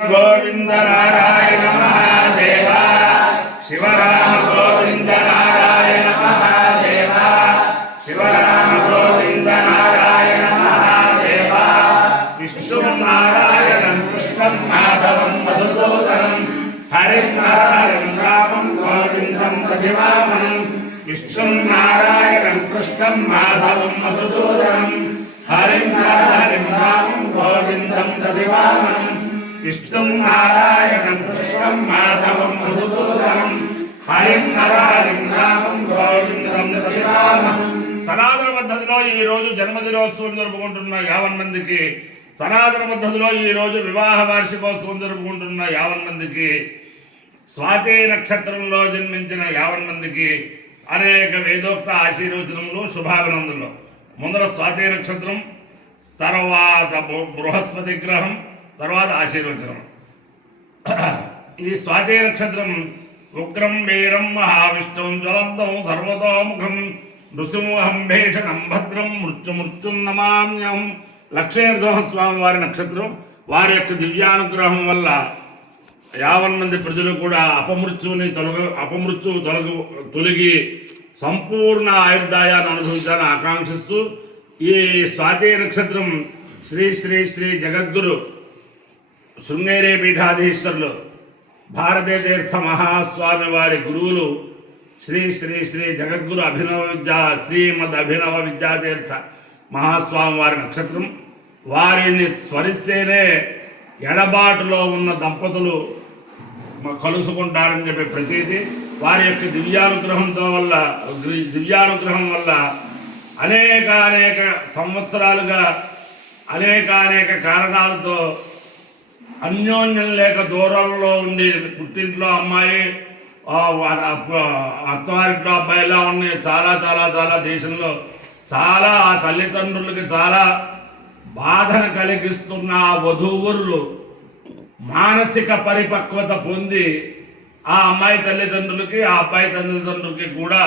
गोविंद नारायण महादेवा शिवराम गोविंद नारायण महादेवा शिवराम गोविंद नारायण महादेवा विष्णु नारायणं कृष्णं माधवं मधुसूदनं हरिं हरिं रामं गोविंदं प्रतिवामनं विष्णु नारायणं कृष्णं माधवं मधुसूदनं हरिं हरिं रामं गोविंदं प्रतिवामनं विष्णु नारायणं कृष्णं माधवं मधुसूदनं हरिं हरिं रामं गोविंदं प्रतिवामनं సనాతన పద్ధతిలో ఈ రోజు జన్మదినోత్సవం జరుపుకుంటున్న 50 మందికి, సనాతన పద్ధతిలో ఈ రోజు వివాహ వార్షికోత్సవం జరుపుకుంటున్న 50 మందికి, స్వాతి నక్షత్రంలో జన్మించిన 50 మందికి అనేక వేదోక్త ఆశీర్వచనములు, శుభాభినందనలు. ముందర స్వాతి నక్షత్రం, తర్వాత బృహస్పతి గ్రహం, తర్వాత ఆశీర్వచనం. ఈ స్వాతి నక్షత్రం ఉగ్రం వీరం మహావిష్ణుం జ్వలంతం సర్వతోముఖం నృసింహం భీషణం భద్రం మృత్యుమృత్యుం నమామ్యం. లక్ష్మీనరసింహస్వామి వారి నక్షత్రం. వారి యొక్క దివ్యానుగ్రహం వల్ల 50 మంది ప్రజలు కూడా అపమృత్యువు తొలగి సంపూర్ణ ఆయుర్దాయాన్ని అనుభవించాలని ఆకాంక్షిస్తూ ఈ స్వాతి నక్షత్రం శ్రీ శ్రీ శ్రీ జగద్గురు శృంగేరి పీఠాధీశ్వరులు భారతీ తీర్థ మహాస్వామి వారి గురువులు శ్రీ శ్రీ శ్రీ జగద్గురు శ్రీమద్ అభినవ విద్యాతీర్థ మహాస్వామి వారి నక్షత్రం. వారిని స్మరిస్తేనే ఎడబాటులో ఉన్న దంపతులు కలుసుకుంటారని చెప్పే ప్రతీతి. వారి యొక్క దివ్యానుగ్రహం వల్ల అనేక సంవత్సరాలుగా అనేక కారణాలతో అన్యోన్యం లేక దూరంలో ఉండి పుట్టింట్లో అమ్మాయి అత్తవారింట్లో అబ్బాయి ఇలా ఉన్నాయి. చాలా దేశంలో చాలా ఆ తల్లిదండ్రులకి చాలా బాధను కలిగిస్తున్న ఆ వధూవరులు మానసిక పరిపక్వత పొంది ఆ అమ్మాయి తల్లిదండ్రులకి ఆ అబ్బాయి తల్లిదండ్రులకి కూడా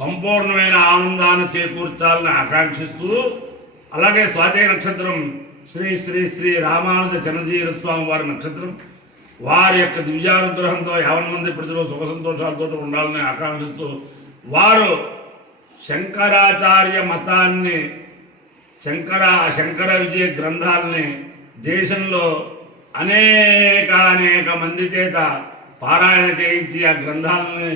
సంపూర్ణమైన ఆనందాన్ని చేకూర్చాలని ఆకాంక్షిస్తూ, అలాగే స్వాతి నక్షత్రం శ్రీ శ్రీ శ్రీ రామానుజ చనజీర స్వామి వారి నక్షత్రం. వారి యొక్క దివ్యానుగ్రహంతో 50 మంది ప్రజలు సుఖ సంతోషాలతో ఉండాలని ఆకాంక్షిస్తూ వారు శంకరాచార్య మతాన్ని శంకర విజయ గ్రంథాలని దేశంలో అనేక మంది చేత పారాయణ చేయించి ఆ గ్రంథాలని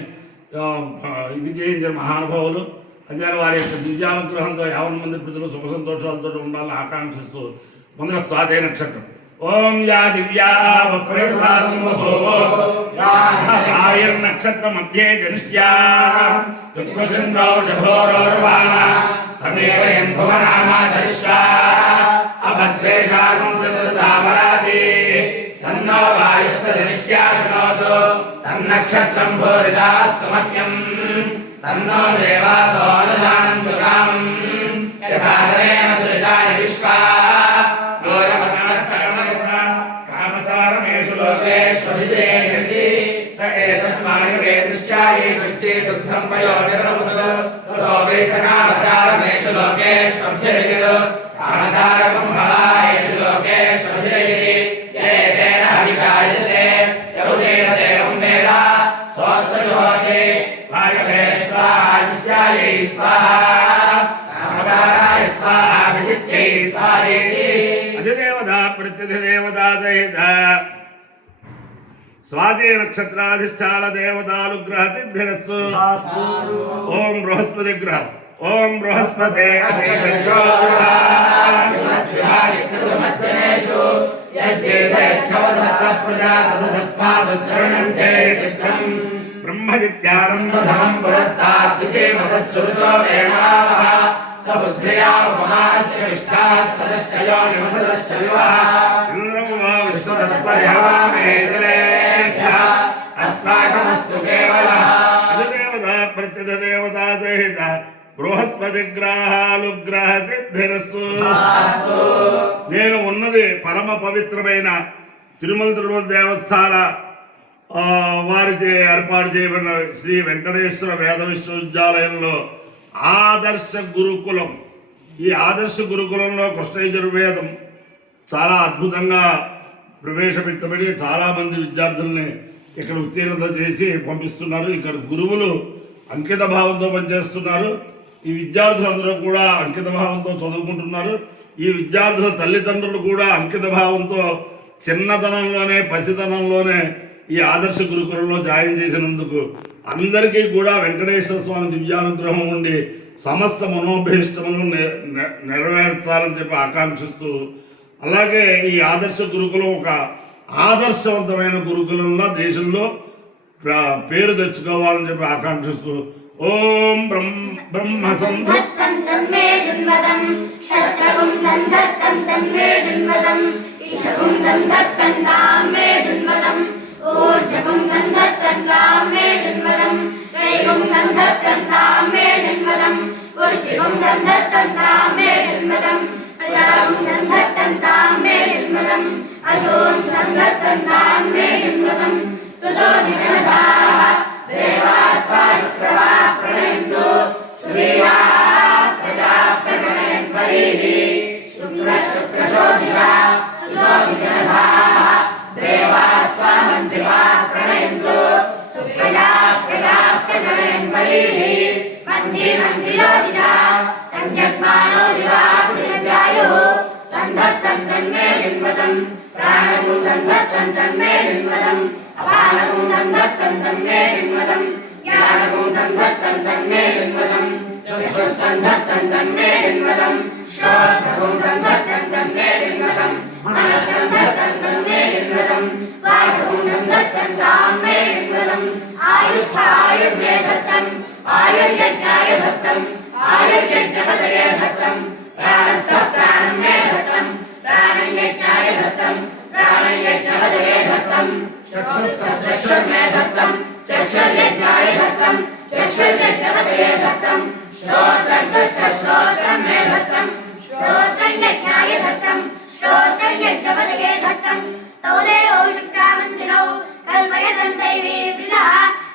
చేయించిన మహానుభావులు. అంటే వారి యొక్క దివ్యానుగ్రహంతో 50 మంది ప్రజలు సుఖ సంతోషాలతో ఉండాలని ఆకాంక్షిస్తూ ముందర స్వాతి నక్షత్రం. ఓం యా దివ్యా నక్షత్ర మధ్యే జనిష్యా సమేవయం భువనామాదర్శ్వా అభద్వేషాగం సతతామరాది తన్నో వాయుస్తదనిష్ట్యా శృణోతు తన్నక్షత్రం భూరిదాస్తమహ్యం తన్నో దేవాసో అనుదానంతు కామం యథాగ్రే మధురితాని విశ్వా కామచారమేషు లోకేష్వభిజేయంతి స ఏతద్వాయువే దృష్ట్యాయే దృష్టి దుగ్ధం పయో నిరౌనదో తతో వై స కామచారమేషు లోకేష్వభిజేయో కామచారకం భవాయేషు లోకేష్వభిజేయతి యే తేన హవిషాయతే యౌజేన దేవం వేద సోత్రజోతి వాయువే స్వాహా దృష్ట్యాయే స్వాహా కామచారాయ స్వాహా విజిత్యై స్వాహేతి. అధిదేవతా ప్రత్యధిదేవతా సహిత స్వాతి నక్షత్రాధిష్టాన దేవతానుగ్రహ సిద్ధిరస్సు. ఓం బృహస్పతి గ్రహం. ఓం బృహస్పతే బ్రహ్మ విద్యానం ప్రథమం పురస్తాత్ విసేమతస్సురుచో వేణావః సబుద్ధ్యా ఉపమానస్య విష్ఠాః సదశ్చయో నిమసదశ్చ వివః ఇంద్రం వా విశ్వదస్పర్యవామేజలేభ్యః అస్మాకమస్తు కేవలః. అధిదేవతా ప్రత్యధిదేవతా సహిత బృహస్పతి గ్రహాలుగ్రహ సిద్ధిరస్సు. నేను ఉన్నది పరమ పవిత్రమైన తిరుమల దేవస్థాన వారిచే ఏర్పాటు చేయబడిన శ్రీ వెంకటేశ్వర వేద విశ్వవిద్యాలయంలో ఆదర్శ గురుకులం. ఈ ఆదర్శ గురుకులంలో కృష్ణ యజుర్వేదం చాలా అద్భుతంగా ప్రవేశపెట్టబడి చాలామంది విద్యార్థుల్ని ఇక్కడ ఉత్తీర్ణత చేసి పంపిస్తున్నారు. ఇక్కడ గురువులు అంకిత భావంతో పనిచేస్తున్నారు. ఈ విద్యార్థులందరూ కూడా అంకిత భావంతో చదువుకుంటున్నారు. ఈ విద్యార్థుల తల్లిదండ్రులు కూడా అంకిత భావంతో చిన్నతనంలోనే పసితనంలోనే ఈ ఆదర్శ గురుకులంలో జాయిన్ చేసినందుకు అందరికీ కూడా వెంకటేశ్వర స్వామి దివ్యానుగ్రహం ఉండి సమస్త మనోభీష్టములు నెరవేర్చాలని చెప్పి ఆకాంక్షిస్తూ, అలాగే ఈ ఆదర్శ గురుకులం ఒక ఆదర్శవంతమైన గురుకులంలో దేశంలో పేరు తెచ్చుకోవాలని చెప్పి ఆకాంక్షిస్తూ ఓం బ్రహ్మ సంధత్తంతం మే జన్మదం క్షత్రవం సంధత్తంతం మే జన్మదం ఈశవం సంధత్తంతం మే జన్మదం ఊర్జవం సంధత్తంతం మే జన్మదం రైవం సంధత్తంతం మే జన్మదం పుష్టివం సంధత్తంతం మే జన్మదం ప్రజావం సంధత్తంతం మే జన్మదం అశోం సంధత్తంతం మే జన్మదం సుదోషినదాః దేవాస్తా శుక్రవా ప్రణయంతు సువీరాः ప్రజా ప్రజనయన్ పరీః శుక్రశోధిషా సుదోషినదాః దేవాస్తా మంత్రివా ప్రణయంతు సుప్రజా ప్రజా ప్రజనయన్ పరీః మంత్రి జ్యోతిషా సంజగ్మానో దివా పృథివ్యాయుః సంధత్తంతం మే జన్మదం ప్రాణం సంధత్తంతం మే జన్మదం అపానం సంధత్తంతం మే జన్మదం జ్ఞానం సంధత్తంతం మే జన్మదం చక్షుః సంధత్తంతం మే జన్మదం శ్రోత్రం సంధత్తంతం మే జన్మదం మనః సంధత్తంతం మే జన్మదం వాచం సంధత్తంతం మే జన్మదం ఆయుష్ాయుర్మే దత్తం ఆయుర్యజ్ఞాయ దత్తం ఆయుర్యజ్ఞపదయే దత్తం ప్రాణస్థ ప్రాణం మే దత్తం ప్రాణయజ్ఞాయ దత్తం ప్రాణయజ్ఞపదయే దత్తం చక్షుర్మే దత్తం చక్షుర్యజ్ఞాయ దత్తం చక్షుర్యజ్ఞపదయే దత్తం శ్రోత్రం మే దత్తం శ్రోత్రయజ్ఞాయ దత్తం శ్రోత్రయజ్ఞపదయే దత్తం తౌదేవో శుక్రామంతినౌ కల్పయతం దైవీ వృషః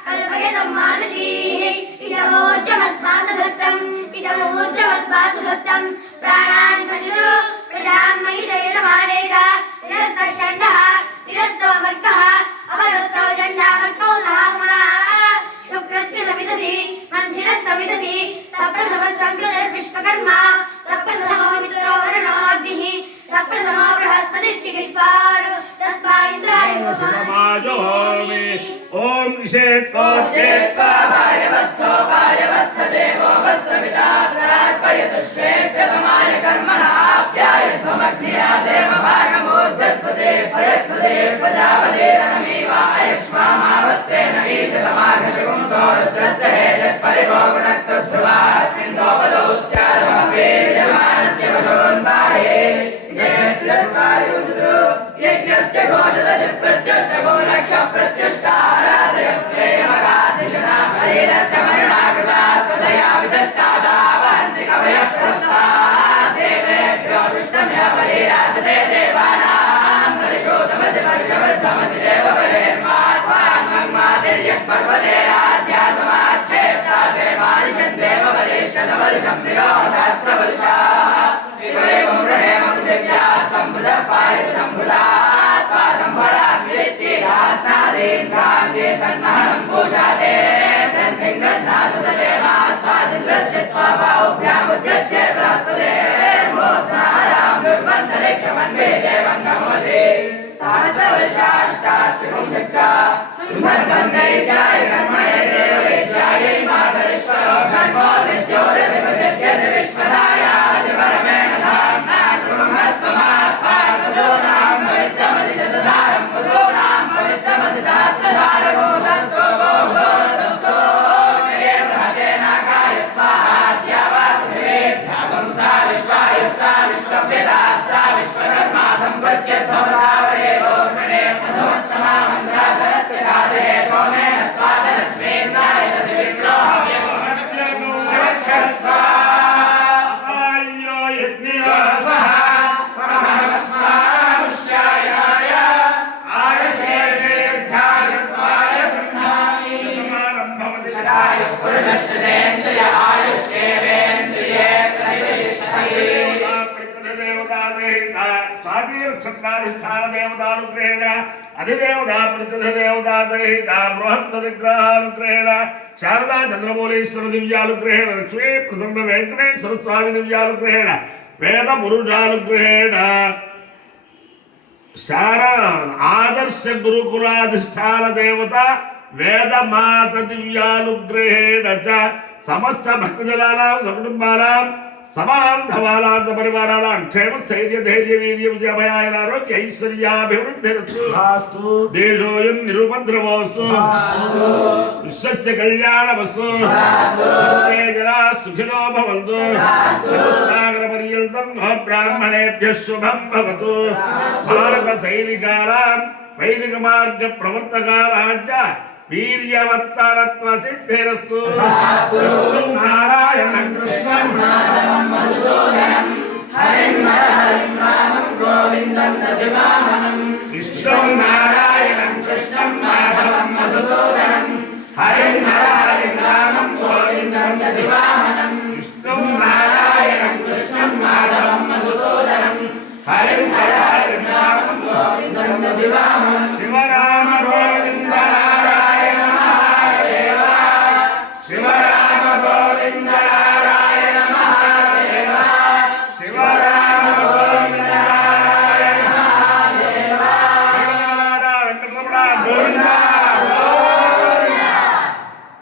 కల్పయతం మానుషీః ఇషమోర్జమస్మాసు దత్తం ఇషమోర్జమస్మాసు దత్తం ప్రాణాన్ పశుషు ప్రజాం మయి జయమానేష నిరస్తషండః నిరస్తమర్కః అపరుత్తౌ షండామర్కౌ సహామునాః శుక్రస్య సమిదసి మంథినః సమిదసి సప్రథమ సంకృతిర్ విశ్వకర్మ సప్రథమో మిత్రో వరుణో అగ్నిః సప్రథమో బృహస్పతిశ్చికిత్వా తస్మై ఇంద్రాయ సమాజోమి ఓం నిషేత్వా దేవో వస్సవితా ప్రార్పయతు శ్రేష్ఠతమాయ కర్మణాప్యాయధ్వమగ్నియా దేవభాగమోర్జస్వతే పయస్వతే ప్రజాపతిరణమీవాయక్ష్మామావస్తేన ఈశతమాఘశకం సౌరుద్రస్య హేజత్పరిభో పునక్తధ్రువాస్మిన్నోపదౌ స్యాదమప్రేర్యమానస్య వశోన్బాహే యజ్ఞస్య ఘోషదశ ప్రత్యుష్టగో రక్ష ప్రత్యుష్టారాధయ ప్రేమగాధిషణా హరిరక్షమరణాకృతా స్వదయా విదష్టాదావహంతి కవయః ప్రస్తాః దేవేభ్యో దుష్టమ్య పరిరాసతే దేవానాం పరిశోతమసి పరిషవద్ధమసి దేవపరేర్మాత్వాన్మగ్మాతిర్యః పర్వతేరాధ్యాసమాచ్ఛేత్తా దేవానిషద్ దేవపరేషదవరిషం విరోహ సహస్రవరుషాः వివేకం ప్రణేమ పృథివ్యాः సంభృతః పారిత సంభృతాత్వా సంభరాగ్నిత్తిరాస్నాదీర్ఘాన్యే సన్మహనం పూషాదే గ్రంథిం గ్రధ్నాతు సదేమాస్తాదింద్రస్యత్వా బాహుభ్యాముద్యచ్చే బృహస్పతిర్మూర్ధ్నాయాం దుర్వంతరిక్షమన్వే దేవం గమమసి సహస్రవర్షాష్టాత్రికం శిక్షా సుందర్గం నైత్యాయ కర్మణే దేవైత్యాయై మాతరిశ్వరో కర్మో సిద్ధ్యోదశివసిద్ధ్యసి విశ్వధాయాసి పరమేణ ధామ్నా గృహస్వమాపార్వసూనాం పవిత్రమసి శతధారం వసూనాం పవిత్రమసి సహస్రధారకో తస్తో భోగో బృహతేనాకాయ స్వాహాద్యావా పృథివేభ్యాగం సా విశ్వాయుः సా విశ్వవ్యదా సా విశ్వకర్మా సంపృచ్యధ్వమధావరే గోర్మణే మధుమత్తమా మంత్రాధరస్య సాధయే సోమేన త్వా అధిదేవతా ప్రత్యధిదేవతా సహిత బృహస్పతి గ్రహానుగ్రహేణ శారదా చంద్రమౌళీశ్వర దివ్యానుగ్రహేణ లక్ష్మీ ప్రసన్న వెంకటేశ్వర స్వామి దివ్యానుగ్రహేణ వేద పురుషానుగ్రహేణ ఆదర్శ గురుకులాధిష్టాన దేవత వేదమాత దివ్యానుగ్రహేణ చ సమస్త భక్తజనానాం సకుటుంబానాం సమాంధవానాం పరివారాణాం క్షేమ స్థైర్య ధైర్య వీర్య విజయభయాయన ఆరోగ్య ఐశ్వర్యాభివృద్ధిరస్తు దేశోయం నిరుపద్రవోస్తు విశ్వస్య కళ్యాణమస్తు సర్వే జనాః సుఖినో భవంతు సాగర పర్యంతం బ్రాహ్మణేభ్యః శుభం భవతు భారత సైనికానాం వైదిక మార్గ ప్రవర్తకానాం చ వీర్యవత్తరత్వ సిద్ధిరస్తు కృష్ణం నారాయణం కృష్ణం మధుసూదనం హరిం హర హరిం రామం గోవిందం దశవామనం కృష్ణం నారాయణం కృష్ణం మాధవం మధుసూదనం హరిం హర హరిం రామం గోవిందం దశవామనం కృష్ణం నారాయణం కృష్ణం మాధవం మధుసూదనం హరిం హర హరిం రామం గోవిందం దశవామనం శివరా